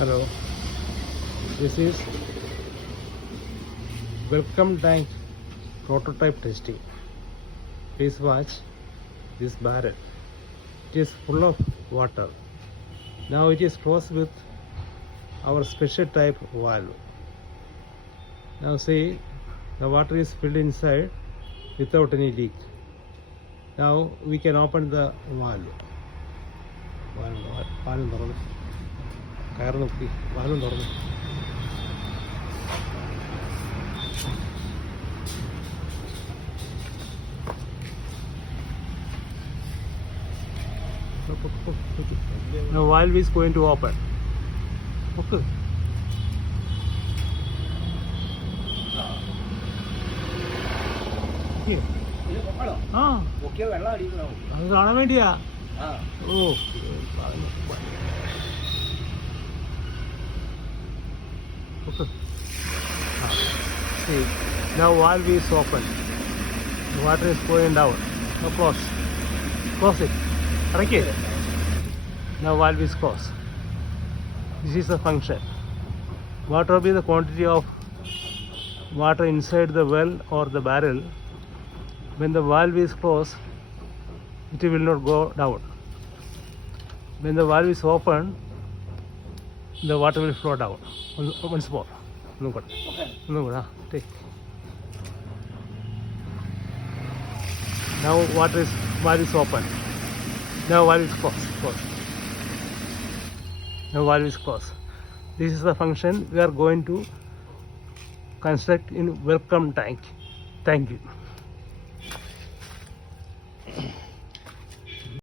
Hello, this is welcome tank prototype testing. Please watch this barrel. It is full of water. Now it is closed with our special type valve. Now see, the water is filled inside without any leak. Now we can open the valve. വാലും തുറന്ന് കയറ് നോക്കി വാലും തുറന്ന് Now valve is going to open. Okay. ആ അത് കാണാൻ വേണ്ടിയാ. Oh. Okay. See, now valve is open. The water is going down. Now close. Close it. Okay. Now valve is closed. This is the function. What will be the quantity of water inside the well or the barrel? When the valve is closed, it will not go down. When the valve is open, the water will flow down. Once more. No good. No good. Take. Now valve is open. Now valve is closed. Now valve is closed. This is the function we are going to construct in welcome tank. Thank you.